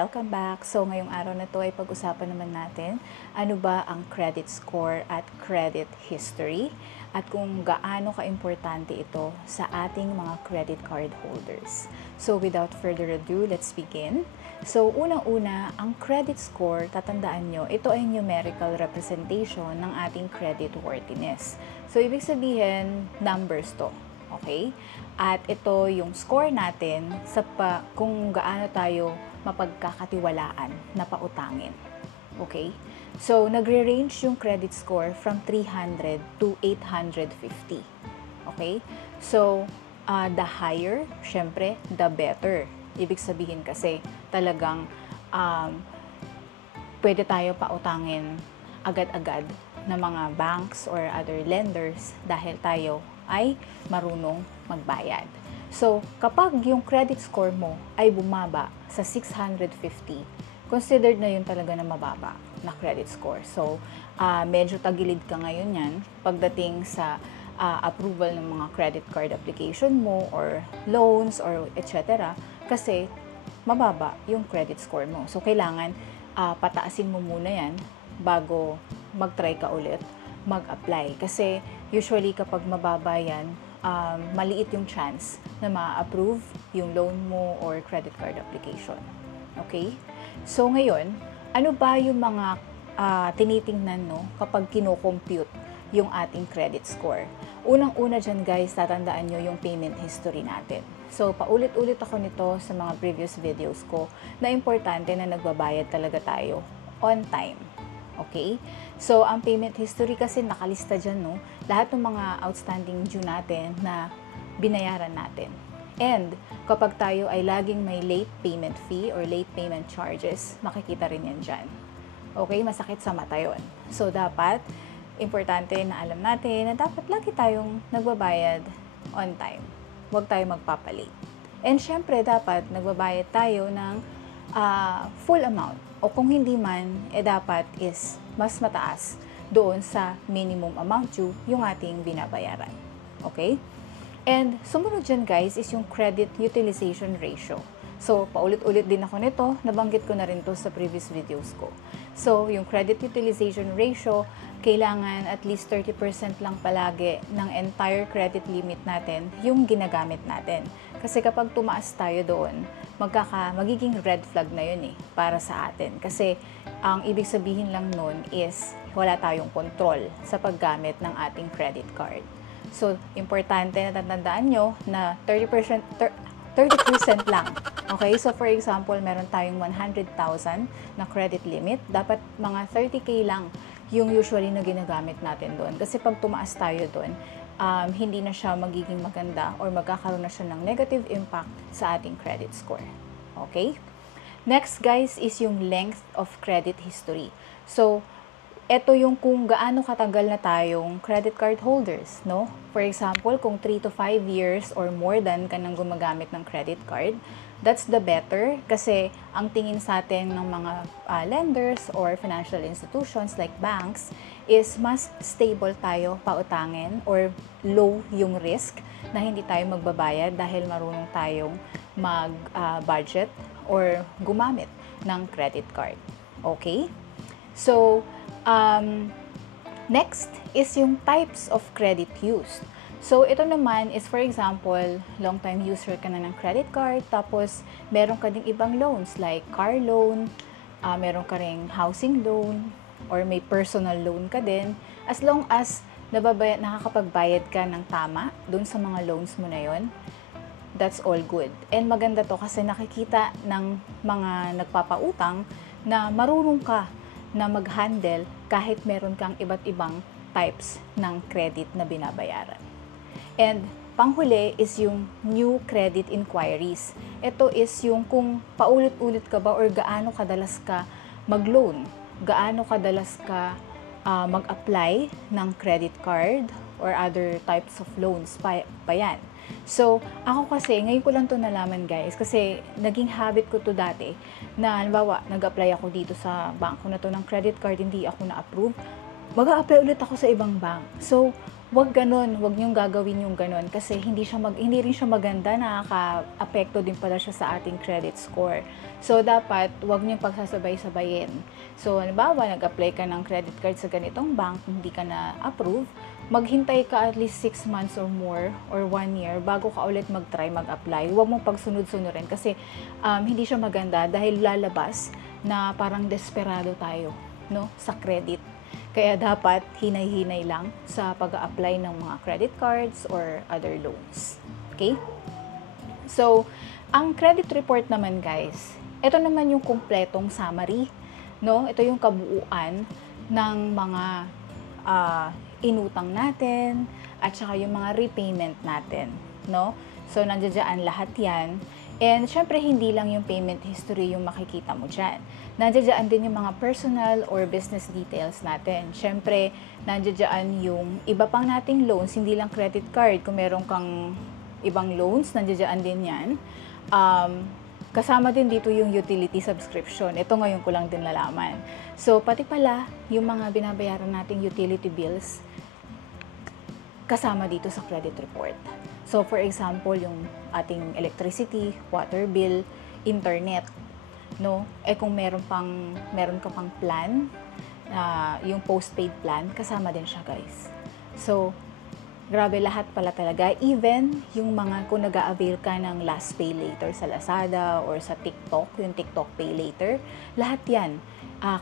welcome back. So ngayong araw na to ay pag-usapan naman natin ano ba ang credit score at credit history at kung gaano ka-importante ito sa ating mga credit card holders. So without further ado, let's begin. So unang-una, ang credit score, tatandaan nyo, ito ay numerical representation ng ating credit worthiness. So ibig sabihin, numbers to. Okay? At ito yung score natin sa kung gaano tayo mapagkakatiwalaan na pautangin. Okay? So, nagre-range yung credit score from 300 to 850. Okay? So, the higher, syempre, the better. Ibig sabihin kasi talagang pwede tayo pautangin agad-agad ng mga banks or other lenders dahil tayo ay marunong magbayad. So, kapag yung credit score mo ay bumaba sa 650, considered na yun talaga na mababa na credit score. So, medyo tagilid ka ngayon yan pagdating sa approval ng mga credit card application mo or loans or etc. Kasi mababa yung credit score mo. So, kailangan pataasin mo muna yan bago mag-try ka ulit mag-apply. Kasi usually kapag mababa yan, maliit yung chance na ma-approve yung loan mo or credit card application. Okay? So ngayon, ano ba yung mga tinitingnan no kapag kino-compute yung ating credit score? Unang-una dyan guys, tatandaan nyo yung payment history natin. So paulit-ulit ako nito sa mga previous videos ko na importante na nagbabayad talaga tayo on time. Okay? So, ang payment history kasi nakalista dyan, no? Lahat ng mga outstanding due natin na binayaran natin. And, kapag tayo ay laging may late payment fee or late payment charges, makikita rin yan dyan. Okay? Masakit sa mata yun. So, dapat, importante na alam natin na dapat lagi tayong nagbabayad on time. Huwag tayo magpapalate. And, syempre, dapat nagbabayad tayo ng full amount. O kung hindi man, dapat is mas mataas doon sa minimum amount due yung ating binabayaran. Okay? And sumunod dyan guys is yung credit utilization ratio. So, paulit-ulit din ako nito, nabanggit ko na rin to sa previous videos ko. So, yung credit utilization ratio, kailangan at least 30% lang palagi ng entire credit limit natin yung ginagamit natin. Kasi kapag tumaas tayo doon, magiging red flag na yun para sa atin. Kasi ang ibig sabihin lang nun is wala tayong control sa paggamit ng ating credit card. So, importante na tatandaan nyo na 30% lang. Okay? So, for example, meron tayong 100,000 na credit limit. Dapat mga 30K lang yung usually na ginagamit natin doon. Kasi pag tumaas tayo doon, hindi na siya magiging maganda or magkakaroon na siya ng negative impact sa ating credit score. Okay? Next, guys, is yung length of credit history. So, ito yung kung gaano katagal na tayong credit card holders, no? For example, kung 3 to 5 years or more than ka nang gumagamit ng credit card, that's the better kasi ang tingin sa atin ng mga lenders or financial institutions like banks is mas stable tayo pautangin or low yung risk na hindi tayo magbabayad dahil marunong tayong mag-budget or gumamit ng credit card. Okay? So, next is yung types of credit used. So, ito naman is, for example, long-time user ka na ng credit card, tapos meron ka ding ibang loans like car loan, meron ka ring housing loan, or may personal loan ka din. As long as nakakapagbayad ka ng tama dun sa mga loans mo na yon, that's all good. And maganda to kasi nakikita ng mga nagpapautang na marunong ka na mag-handle kahit meron kang iba't ibang types ng credit na binabayaran. And panghuli is yung new credit inquiries. Ito is yung kung paulit-ulit ka ba or gaano kadalas ka mag-loan, gaano kadalas ka mag-apply ng credit card or other types of loans pa yan. So, ako kasi, ngayon ko lang to nalaman guys, kasi naging habit ko to dati, na halimbawa, nag-apply ako dito sa bangko na to ng credit card, hindi ako na-approve, mag-a-apply ulit ako sa ibang bank. So, wag ganun, wag niyong gagawin yung ganun kasi hindi rin siya maganda, nakaka-apekto din pala siya sa ating credit score. So dapat wag niyong pagsasabay-sabayin. So halimbawa, nag-apply ka ng credit card sa ganitong bank, hindi ka na approve, maghintay ka at least 6 months or more or 1 year bago ka ulit mag-try mag-apply. Huwag mong pagsunod-sunurin kasi hindi siya maganda dahil lalabas na parang desperado tayo, no, sa credit. Kaya dapat hinay-hinay lang sa pag-a-apply ng mga credit cards or other loans. Okay? So, ang credit report naman guys, ito naman yung kumpletong summary, no? Ito yung kabuuan ng mga inutang natin at saka yung mga repayment natin, no? So, nandiyan lahat yan. And syempre, hindi lang yung payment history yung makikita mo dyan. Nandiyan din yung mga personal or business details natin. Syempre, nandiyan yung iba pang nating loans, hindi lang credit card. Kung meron kang ibang loans, nandiyan din yan. Kasama din dito yung utility subscription. Ito ngayon ko lang din nalaman. So, pati pala yung mga binabayaran nating utility bills, kasama dito sa credit report. So, for example, yung ating electricity, water bill, internet, no? Kung meron ka pang plan, yung postpaid plan, kasama din siya, guys. So, grabe lahat pala talaga. Even yung mga kung nag-a-avail ka ng last pay later sa Lazada or sa TikTok, yung TikTok pay later, lahat yan,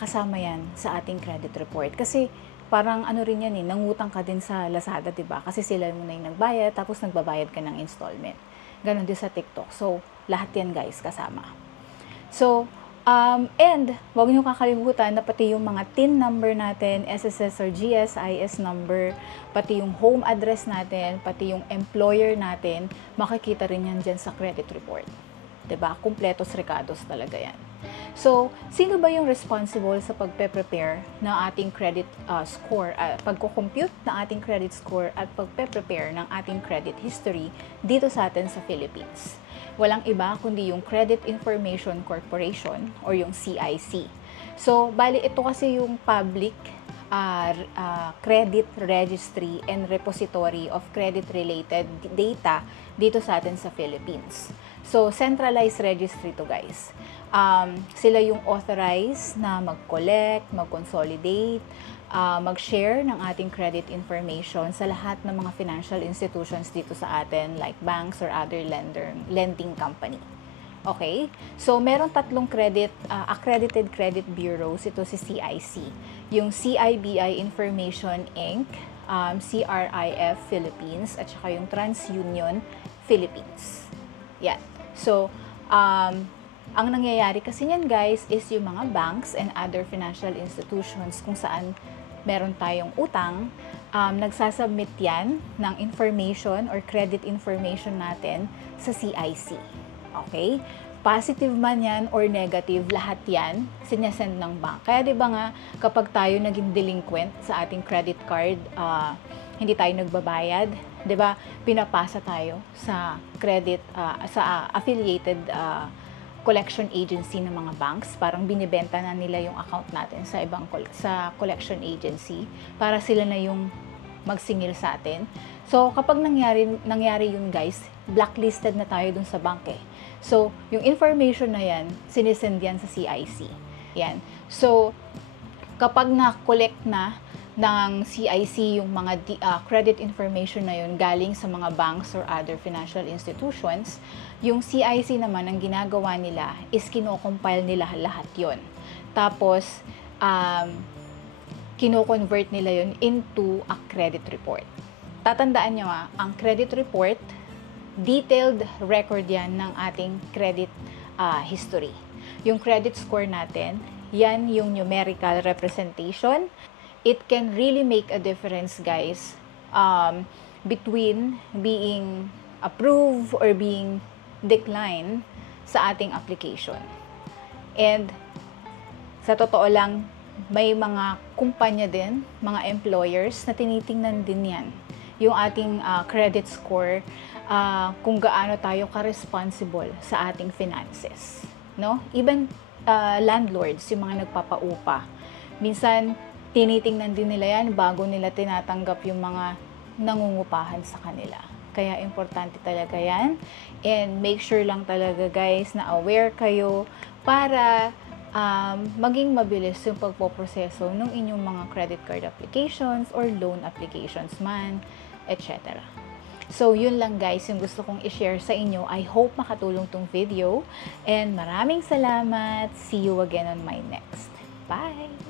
kasama yan sa ating credit report. Kasi, parang ano rin yan nangutang ka din sa Lazada, diba? Kasi sila mo na yung nagbayad, tapos nagbabayad ka ng installment. Ganon din sa TikTok. So, lahat yan guys, kasama. So, and, huwag niyo kakalimutan na pati yung mga TIN number natin, SSS or GSIS number, pati yung home address natin, pati yung employer natin, makikita rin yan dyan sa credit report. Diba? Kumpletos recados talaga yan. So, sino ba yung responsible sa pagpe-prepare ng ating credit score, pagko-compute ng ating credit score at pagpe-prepare ng ating credit history dito sa atin sa Philippines? Walang iba kundi yung Credit Information Corporation or yung CIC. So, bali ito kasi yung public credit registry and repository of credit-related data dito sa atin sa Philippines. So, centralized registry to guys. Sila yung authorized na mag-collect, mag-consolidate, mag-share ng ating credit information sa lahat ng mga financial institutions dito sa atin like banks or other lending company. Okay? So, meron tatlong accredited credit bureaus. Ito si CIC. Yung CIBI Information Inc., CRIF Philippines, at saka yung TransUnion Philippines. Yan. So, ang nangyayari kasi niyan guys is yung mga banks and other financial institutions kung saan meron tayong utang, nagsasubmit yan ng information or credit information natin sa CIC. Okay? Positive man yan or negative, lahat yan sinasend ng bank. Kaya di ba nga kapag tayo naging delinquent sa ating credit card, hindi tayo nagbabayad, di ba? Pinapasa tayo sa credit, sa affiliated collection agency ng mga banks. Parang binibenta na nila yung account natin sa collection agency para sila na yung magsingil sa atin. So, kapag nangyari yun guys, blacklisted na tayo dun sa bank eh. So, yung information na yan, sinisend yan sa CIC. Yan. So, kapag na-collect na ng CIC yung mga credit information na yun galing sa mga banks or other financial institutions, yung CIC naman, ang ginagawa nila is kino-compile nila lahat yon. Tapos, kino-convert nila yun into a credit report. Tatandaan nyo ang credit report, detailed record yan ng ating credit history. Yung credit score natin, yan yung numerical representation. It can really make a difference, guys, between being approved or being declined sa ating application. And sa totoo lang, may mga kumpanya din, mga employers na tinitingnan din yan, yung ating credit score, kung gaano tayo ka-responsible sa ating finances. No? Even landlords, yung mga nagpapaupa, minsan tinitingnan din nila yan bago nila tinatanggap yung mga nangungupahan sa kanila. Kaya importante talaga yan. And make sure lang talaga guys na aware kayo para maging mabilis yung pagpoproseso ng inyong mga credit card applications or loan applications man, etc. So, yun lang guys yung gusto kong i-share sa inyo. I hope makatulong tong video. And maraming salamat. See you again on my next. Bye!